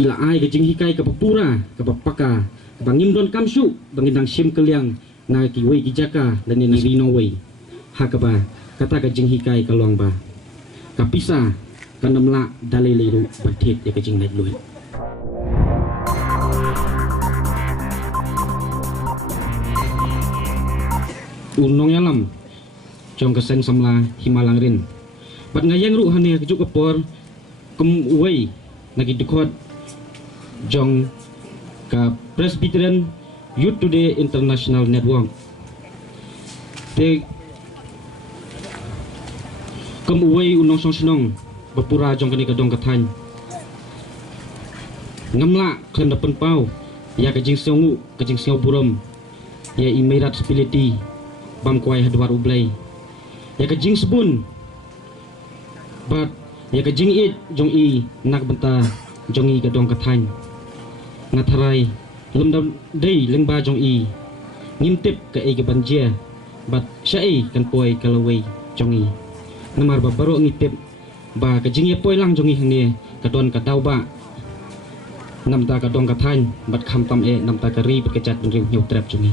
ila ai ke jing hikai ke papura ke papaka bangim don kamsu bangindang sim keliang na ki wei ki jaka dan ni rino wei hakaba kata ke jing hikai ke luang ba kapisa kanamla dalai leru batit ya ke jing lai lui unong yalam jong keseng samla himalang rin bat ngayang ru hane kejuk kepor kum wei nagi dukot jong ka Presbyterian Youth Today International Network te kum wei unong song senong bapura jong kani kadong kathan ngamla khem dapen pau ya kajing songu kajing sio buram ya imirat spiliti bam kuai hadwar ublai ya kajing sebun bat ya kajing it jong i nak benta jong i kadong kathan ngatharai lemdam dei lengba jong i ngimtip ka e ke banjia bat syai kan poi kalawei jong i namar ba baro ngitip ba kajing ye poi lang jong i hne kadon kadau ba namta kadong kathan bat kham tam e namta kari bekechat riu nyau trap jong i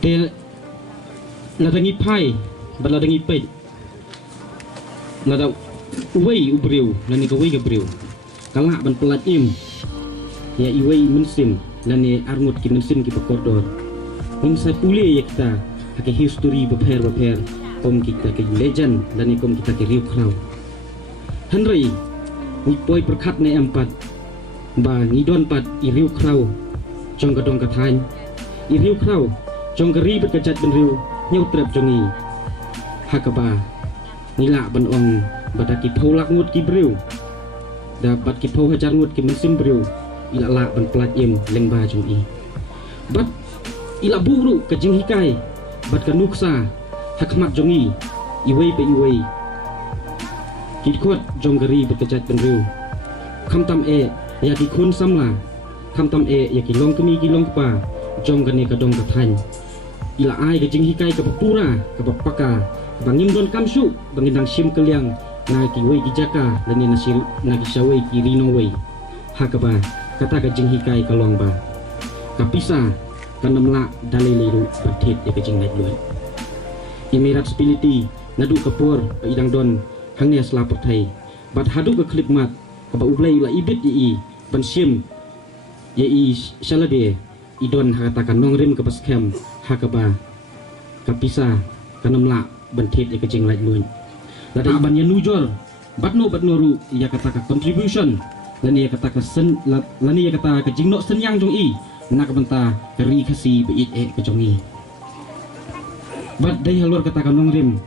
te ladangi pai baladangi pet lada uwei ubriu lani ka wei ka briu kala ban pelat im ya iwei mensim lani arngut ki mensim ki pekordor min sa pule ya kita hake history beper kom kita ke legend lani kom kita ke riu krau henry ni poi perkat ne empat ba ni don pat i riu krau jong kadong kathan i riu krau jong geri bekechat ben riu nyau trap jongi hakaba nila ban ong badaki pholak ngut ki briu dapat ki pho hajar ngut ki mensim briu ila la ban plat im lengba jongi bat ila buru ke jing hikai bat kanuksa hakmat jongi iwei pe iwei kikot jonggeri bekejat ben riu khamtam e ya ki khun samla khamtam e ya ki long kemi ki long pa jong gani kadong kathan ila ai ke jing hikai ke papura ke papaka bangim don kamsu bangindang sim keliang na ki wei ki jaka dan ni nasir na ki sawei ki rino wei hakaba kata ke jing hikai ke luang ba kapisa kanamla dalai leru batit ya ke jing lai lui imirat spiliti nadu kapur pe idang don hangnya selaput thai bat hadu ke klip mat ke ba ublai la ibit i ban sim ye i salade idon hakatakan nongrim ke paskem hakaba kapisa kanamla bentit ya kecing lai lui lada iban ya nujor batno ru ya kata ka contribution lani ya kata ka sen lani ya kata ka jingno senyang jong i nak benta keri kasi beit e ke jong i bat dai halor kata ka nongrim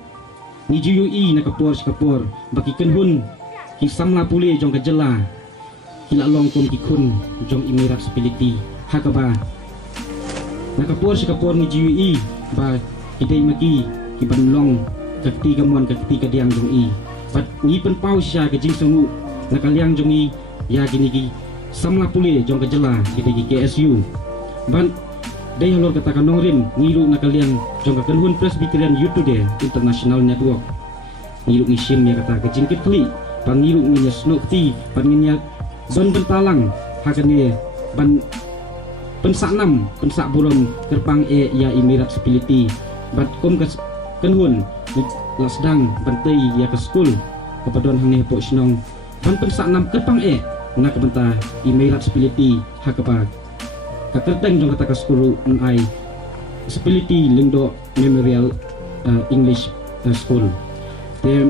ni jiu i nak kapor baki kenhun ki samla pule jong ka jela kila long kom ki khun jong imirat spiliti hakaba nakapor ni jiu i ba idai maki ki banlong kakti gamon kakti kadiang jong i bat ni pen pau sya ke jing songu nakaliang jong i ya gini ki samla pule jong ke jela kita ki KSU ban dai halor katakan nongrim ngiru nakaliang jong ka kenhun Presbyterian Youth Today International Network ngiru ngisim ya kata ke jingkit kli ban ngiru nginya snokti ban nginya don bentalang hakane ban pensak 6 pensak buron kerpang e ya imirat spiliti bat kom kenhun la sedang bantai ya ke skul kepadon hang po snong ban pensak 6 kerpang e nak benta imirat spiliti hakapa ka kerteng jong kata ke skul ai spiliti lindo memorial English school te